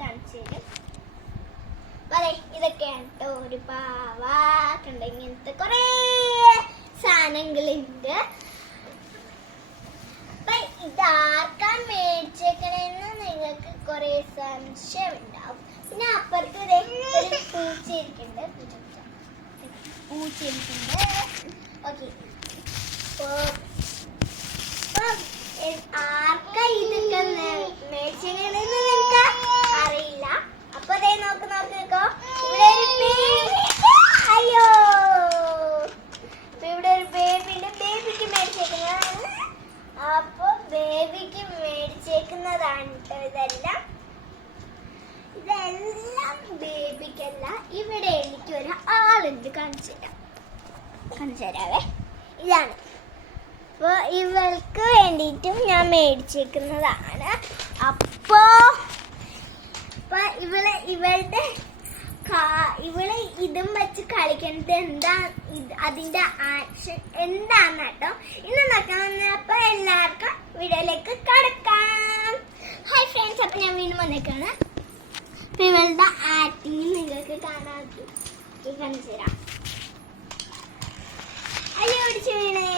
കാണിച്ചു തരും. ഇതൊക്കെയാണ് കേട്ടോ ഒരു പാവ കണ്ട. ഇങ്ങനത്തെ കൊറേ സാധനങ്ങളുണ്ട്. അപ്പൊ ഇതാർക്കാൻ മേടിച്ചേക്കണെന്ന് നിങ്ങൾക്ക് കൊറേ സംശയം ഉണ്ടാവും. പിന്നെ അപ്പുറത്ത് ഒരു പൂച്ചയിരിക്കുന്നുണ്ട്. ഓക്കെ, ആർക്കാ ഇതൊക്കെ മേടിച്ചേക്കണെന്ന് നിങ്ങൾക്ക് അറിയില്ല. അപ്പൊ നോക്കോ, ഇവിടെ ഒരു ബേബി. അയ്യോ, ഇവിടെ ഒരു ബേബിന്റെ ബേബിക്ക് മേടിച്ചേക്കുന്നതാണ്. അപ്പൊ ബേബിക്ക് മേടിച്ചേക്കുന്നതാണ് ഇതെല്ലാം. ഇതെല്ലാം ബേബിക്കല്ല. ഇവിടെ എനിക്ക് ഒരു ആളുണ്ട്, കാണിച്ചു തരാവേ. ഇതാണ്. അപ്പൊ ഇവൾക്ക് വേണ്ടിയിട്ടും ഞാൻ മേടിച്ചേക്കുന്നതാണ്. അപ്പോ ഇവള് ഇതും വെച്ച് കളിക്കുന്നത് എന്താ, അതിന്റെ ആക്ഷൻ എന്താന്ന് കേട്ടോ ഇന്ന് നോക്കാം. അപ്പൊ എല്ലാവർക്കും വീഡിയോയിലേക്ക് കടക്കാം. ഹായ് ഫ്രണ്ട്സ്, അപ്പൊ ഞാൻ വീണ്ടും വന്നേക്കാണ്. അപ്പൊ ഇവളുടെ ആക്ടിങ് നിങ്ങൾക്ക് കാണിച്ചു തരാം. അയ്യോ, ഓടിച്ചു വീണേ.